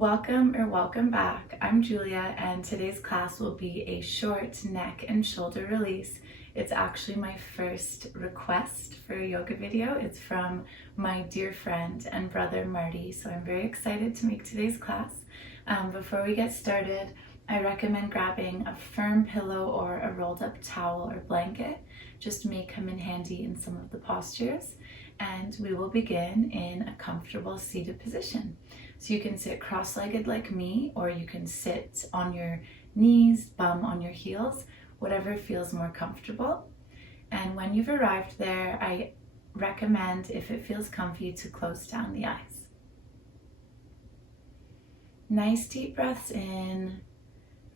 Welcome back. I'm Julia, and today's class will be a short neck and shoulder release. It's actually my first request for a yoga video. It's from my dear friend and brother Marty, so I'm very excited to make today's class. Before we get started, I recommend grabbing a firm pillow or a rolled up towel or blanket. Just may come in handy in some of the postures, and we will begin in a comfortable seated position. So you can sit cross-legged like me, or you can sit on your knees, bum on your heels, whatever feels more comfortable. And when you've arrived there, I recommend, if it feels comfy, to close down the eyes. Nice deep breaths in,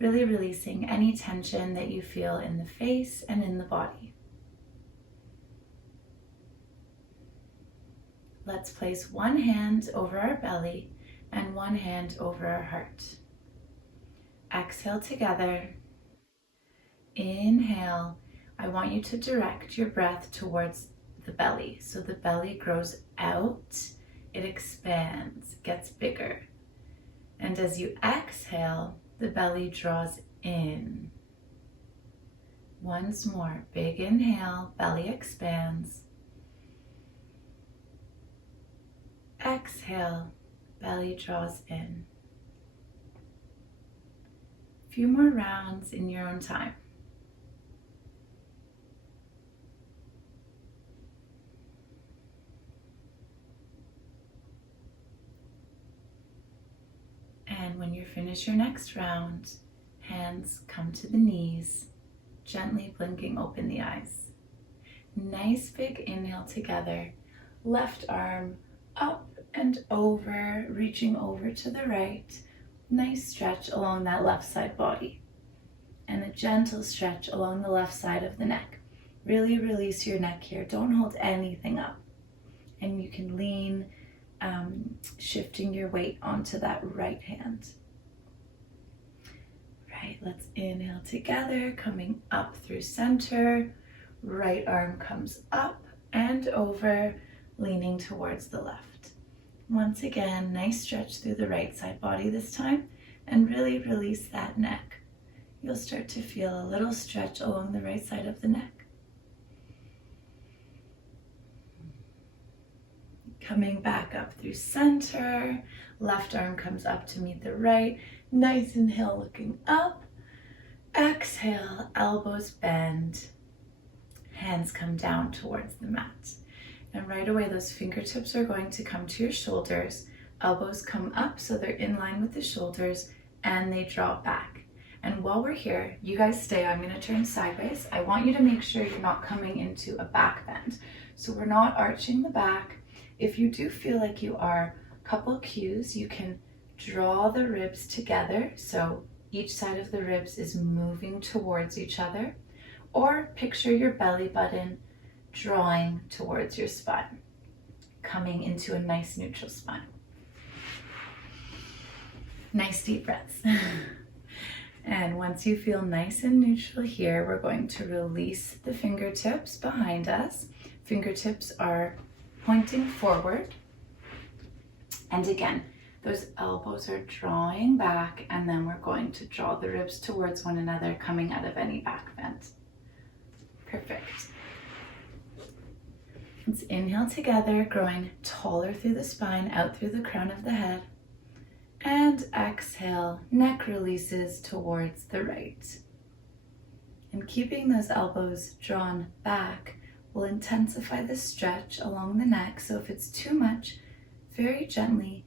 really releasing any tension that you feel in the face and in the body. Let's place one hand over our belly and one hand over our heart. Exhale together. Inhale. I want you to direct your breath towards the belly. So the belly grows out, it expands, gets bigger. And as you exhale, the belly draws in. Once more, big inhale, belly expands. Exhale. Belly draws in. A few more rounds in your own time. And when you finish your next round, hands come to the knees, gently blinking open the eyes. Nice big inhale together, left arm up and over, reaching over to the right. Nice stretch along that left side body. And a gentle stretch along the left side of the neck. Really release your neck here. Don't hold anything up. And you can lean, shifting your weight onto that right hand. Right, let's inhale together, coming up through center. Right arm comes up and over, leaning towards the left. Once again, nice stretch through the right side body this time, and really release that neck. You'll start to feel a little stretch along the right side of the neck. Coming back up through center, left arm comes up to meet the right. Nice inhale, looking up. Exhale, elbows bend. Hands come down towards the mat. And right away, those fingertips are going to come to your shoulders. Elbows come up so they're in line with the shoulders, and they drop back. And while we're here, you guys stay. I'm going to turn sideways. I want you to make sure you're not coming into a back bend. So we're not arching the back. If you do feel like you are, a couple cues, you can draw the ribs together. So each side of the ribs is moving towards each other. Or picture your belly button drawing towards your spine, coming into a nice neutral spine. Nice deep breaths. And once you feel nice and neutral here, we're going to release the fingertips behind us. Fingertips are pointing forward. And again, those elbows are drawing back, and then we're going to draw the ribs towards one another, coming out of any back bend. Perfect. Let's inhale together, growing taller through the spine, out through the crown of the head. And exhale, neck releases towards the right. And keeping those elbows drawn back will intensify the stretch along the neck. So if it's too much, very gently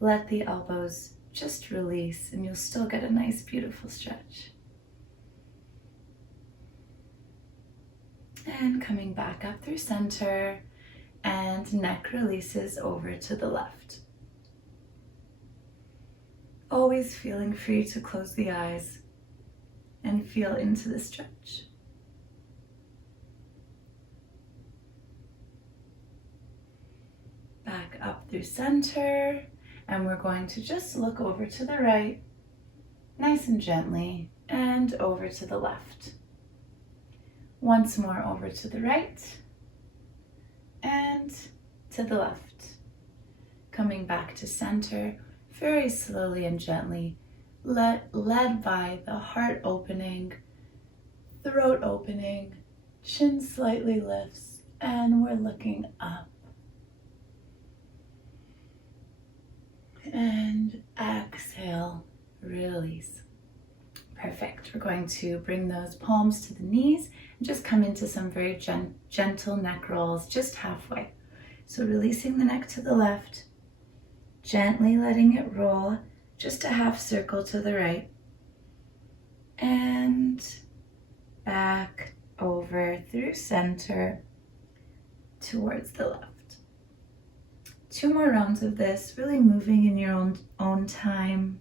let the elbows just release, and you'll still get a nice, beautiful stretch. And coming back up through center, and neck releases over to the left. Always feeling free to close the eyes and feel into the stretch. Back up through center, and we're going to just look over to the right, nice and gently, and over to the left. Once more over to the right and to the left. Coming back to center, very slowly and gently, led by the heart opening, throat opening, chin slightly lifts, and we're looking up. And exhale, release. Perfect. We're going to bring those palms to the knees and just come into some very gentle neck rolls, just halfway. So releasing the neck to the left, gently letting it roll, just a half circle to the right, and back over through center towards the left. 2 more rounds of this, really moving in your own time,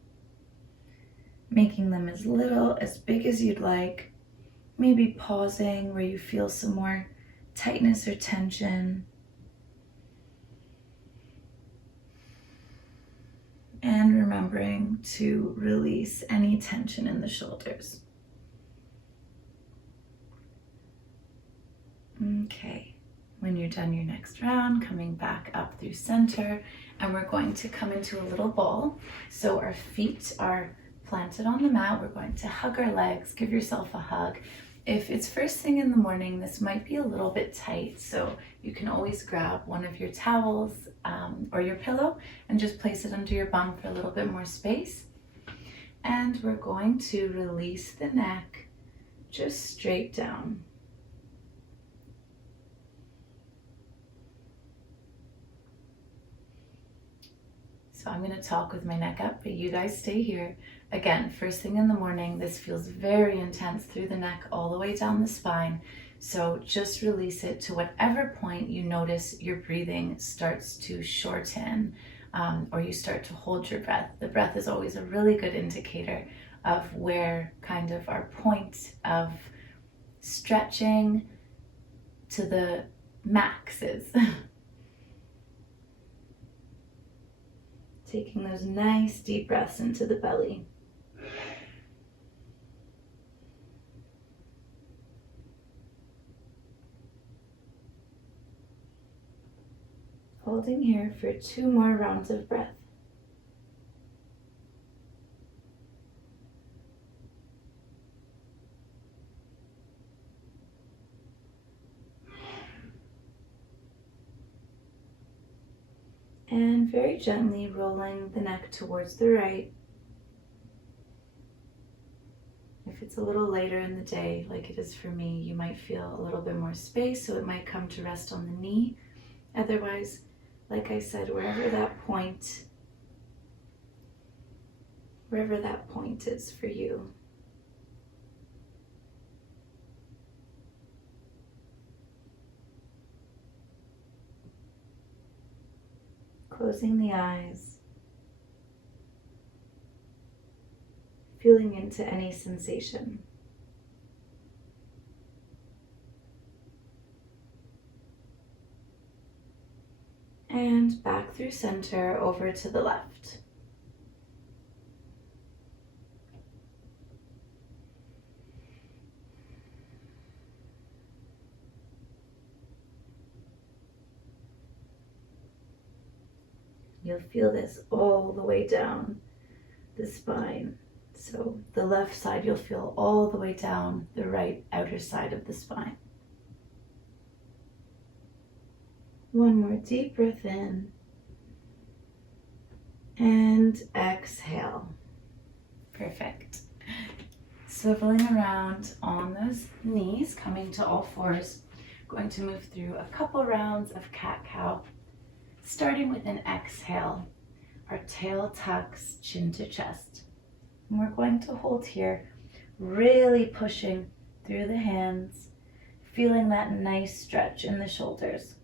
making them as little, as big as you'd like, maybe pausing where you feel some more tightness or tension. And remembering to release any tension in the shoulders. Okay, when you're done your next round, coming back up through center, and we're going to come into a little ball. So our feet are planted on the mat. We're going to hug our legs, give yourself a hug. If it's first thing in the morning, this might be a little bit tight, so you can always grab one of your towels or your pillow and just place it under your bum for a little bit more space. And we're going to release the neck just straight down. So I'm going to talk with my neck up, but you guys stay here. Again, first thing in the morning, this feels very intense through the neck all the way down the spine. So just release it to whatever point you notice your breathing starts to shorten or you start to hold your breath. The breath is always a really good indicator of where kind of our point of stretching to the max is. Taking those nice deep breaths into the belly. Holding here for 2 more rounds of breath. And very gently rolling the neck towards the right. If it's a little later in the day, like it is for me, you might feel a little bit more space, so it might come to rest on the knee. Otherwise, like I said, wherever that point is for you. Closing the eyes, feeling into any sensation. And back through center over to the left. You'll feel this all the way down the spine. So the left side you'll feel all the way down the right outer side of the spine. One more deep breath in and exhale. Perfect. Swiveling around on those knees, coming to all fours. Going to move through a couple rounds of cat-cow. Starting with an exhale, our tail tucks chin to chest. And we're going to hold here, really pushing through the hands, feeling that nice stretch in the shoulders.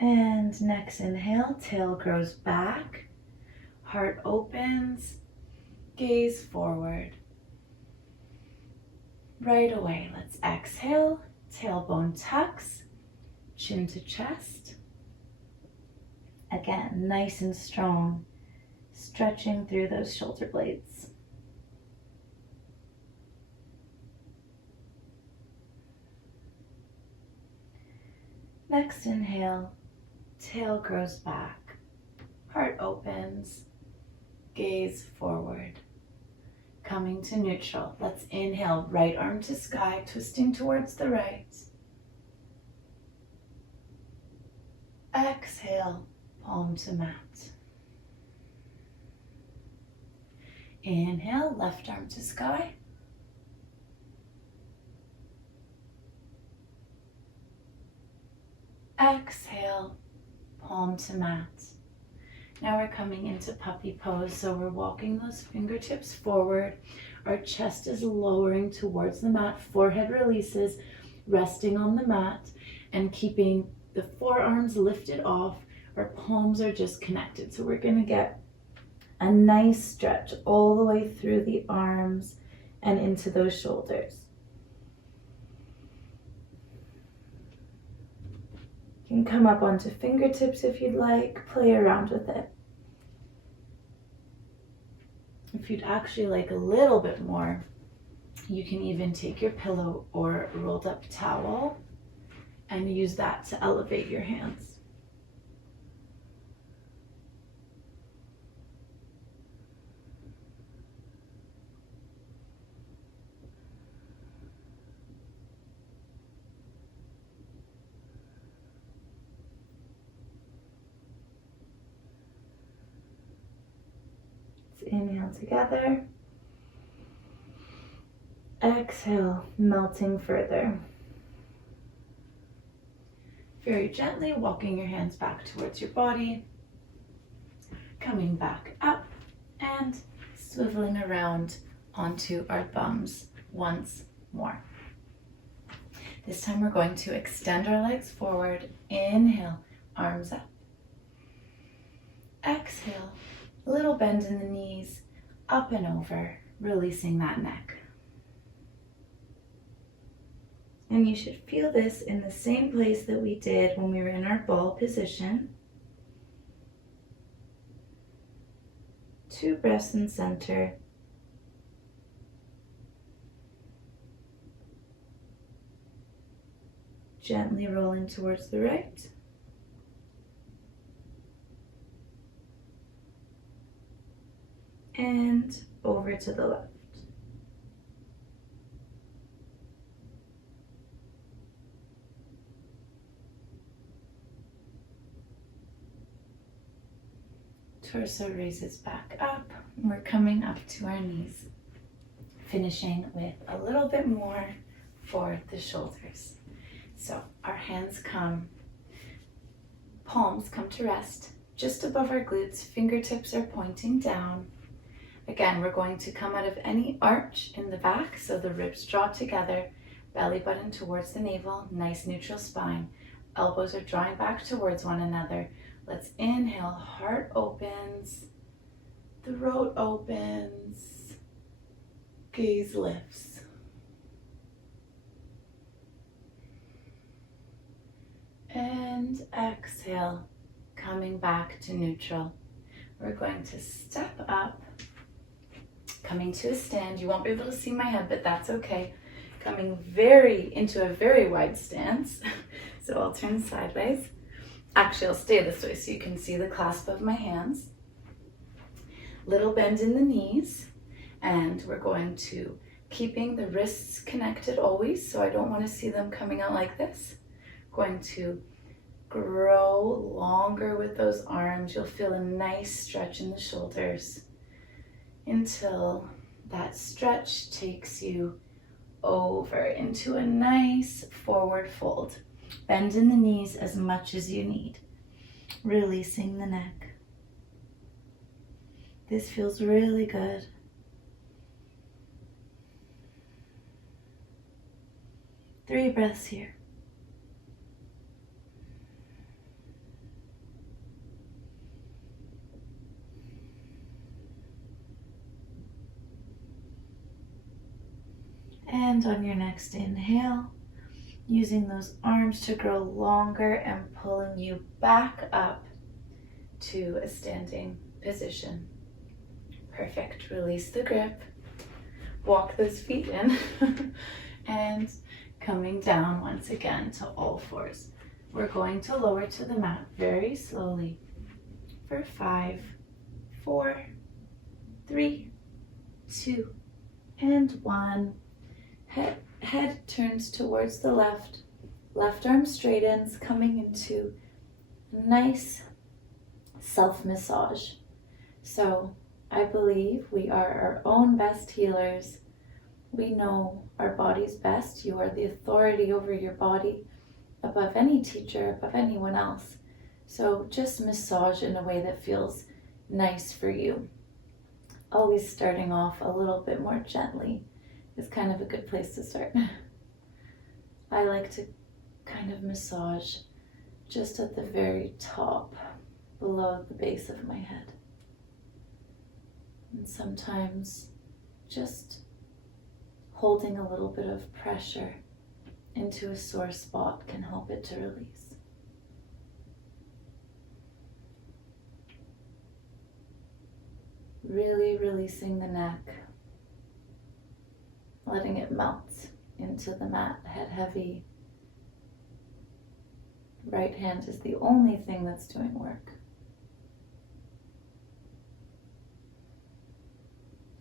And next inhale, tail grows back, heart opens, gaze forward. Right away, let's exhale, tailbone tucks, chin to chest. Again, nice and strong, stretching through those shoulder blades. Next inhale, tail grows back, heart opens, gaze forward. Coming to neutral. Let's inhale, right arm to sky, twisting towards the right. Exhale, palm to mat. Inhale, left arm to sky. Exhale, palm to mat. Now we're coming into puppy pose, so we're walking those fingertips forward. Our chest is lowering towards the mat, forehead releases, resting on the mat, and keeping the forearms lifted off. Our palms are just connected. So we're gonna get a nice stretch all the way through the arms and into those shoulders. You can come up onto fingertips if you'd like, play around with it. If you'd actually like a little bit more, you can even take your pillow or rolled up towel and use that to elevate your hands. Inhale together. Exhale, melting further. Very gently walking your hands back towards your body. Coming back up and swiveling around onto our thumbs once more. This time we're going to extend our legs forward. Inhale, arms up. Exhale. Little bend in the knees, up and over, releasing that neck. And you should feel this in the same place that we did when we were in our ball position. 2 breaths in center. Gently rolling towards the right. And over to the left. Torso raises back up. We're coming up to our knees, finishing with a little bit more for the shoulders. So our hands come, palms come to rest just above our glutes, fingertips are pointing down. Again, we're going to come out of any arch in the back, so the ribs draw together, belly button towards the navel, nice neutral spine. Elbows are drawing back towards one another. Let's inhale, heart opens, throat opens, gaze lifts. And exhale, coming back to neutral. We're going to step up. Coming to a stand. You won't be able to see my head, but that's okay. Coming into a very wide stance. So I'll turn sideways. Actually, I'll stay this way so you can see the clasp of my hands. Little bend in the knees. And we're going to, keeping the wrists connected always, so I don't want to see them coming out like this. Going to grow longer with those arms. You'll feel a nice stretch in the shoulders, until that stretch takes you over into a nice forward fold. Bend in the knees as much as you need, releasing the neck. This feels really good. Three breaths here. And on your next inhale, using those arms to grow longer and pulling you back up to a standing position. Perfect. Release the grip. Walk those feet in. And coming down once again to all fours. We're going to lower to the mat very slowly for 5, 4, 3, 2, and 1. Head turns towards the left. Left arm straightens, coming into a nice self-massage. So I believe we are our own best healers. We know our bodies best. You are the authority over your body above any teacher, above anyone else. So just massage in a way that feels nice for you. Always starting off a little bit more gently is kind of a good place to start. I like to kind of massage just at the very top, below the base of my head. And sometimes just holding a little bit of pressure into a sore spot can help it to release. Really releasing the neck, letting it melt into the mat, head heavy. Right hand is the only thing that's doing work.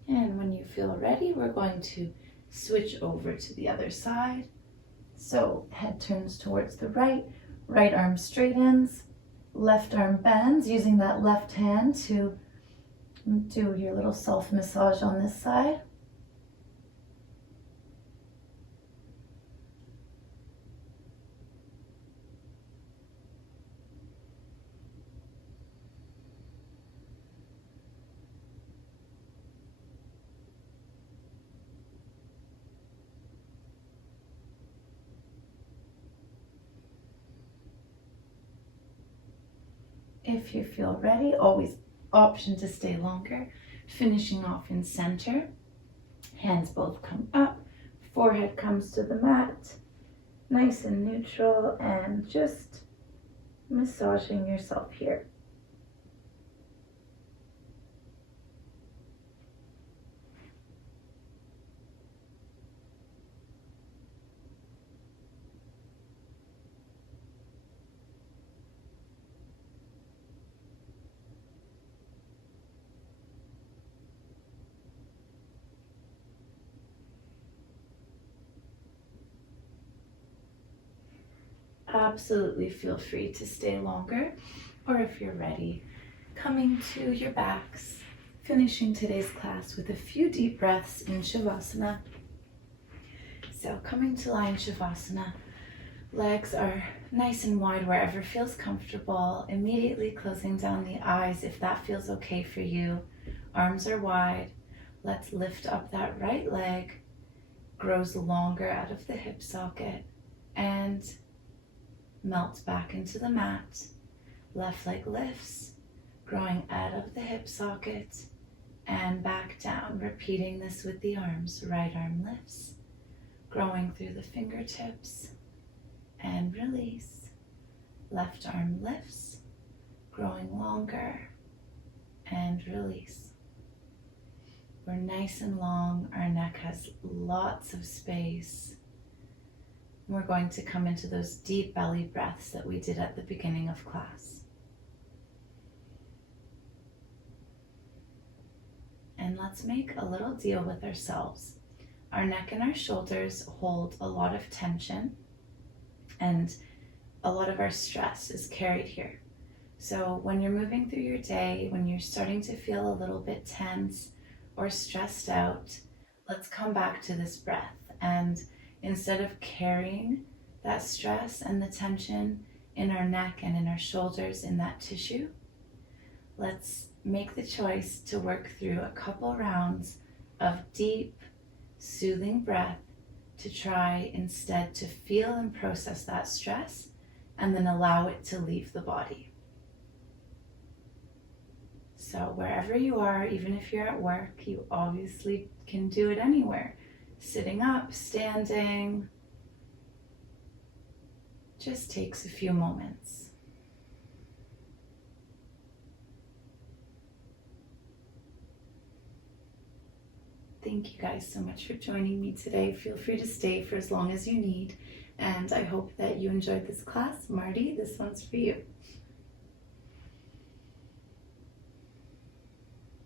And when you feel ready, we're going to switch over to the other side. So head turns towards the right, right arm straightens, left arm bends, using that left hand to do your little self-massage on this side. If you feel ready, always option to stay longer. Finishing off in center. Hands both come up, forehead comes to the mat, nice and neutral, and just massaging yourself here. Absolutely feel free to stay longer, or if you're ready, coming to your backs, finishing today's class with a few deep breaths in Shavasana. So coming to lying Shavasana, legs are nice and wide wherever feels comfortable, immediately closing down the eyes if that feels okay for you. Arms are wide. Let's lift up that right leg, grows longer out of the hip socket, and melts back into the mat. Left leg lifts, growing out of the hip socket and back down. Repeating this with the arms. Right arm lifts, growing through the fingertips and release. Left arm lifts, growing longer and release. We're nice and long. Our neck has lots of space. We're going to come into those deep belly breaths that we did at the beginning of class. And let's make a little deal with ourselves. Our neck and our shoulders hold a lot of tension, and a lot of our stress is carried here. So when you're moving through your day, when you're starting to feel a little bit tense or stressed out, let's come back to this breath. And instead of carrying that stress and the tension in our neck and in our shoulders in that tissue, let's make the choice to work through a couple rounds of deep, soothing breath to try instead to feel and process that stress and then allow it to leave the body. So wherever you are, even if you're at work, you obviously can do it anywhere. Sitting up, standing, just takes a few moments. Thank you guys so much for joining me today. Feel free to stay for as long as you need. And I hope that you enjoyed this class. Marty, this one's for you.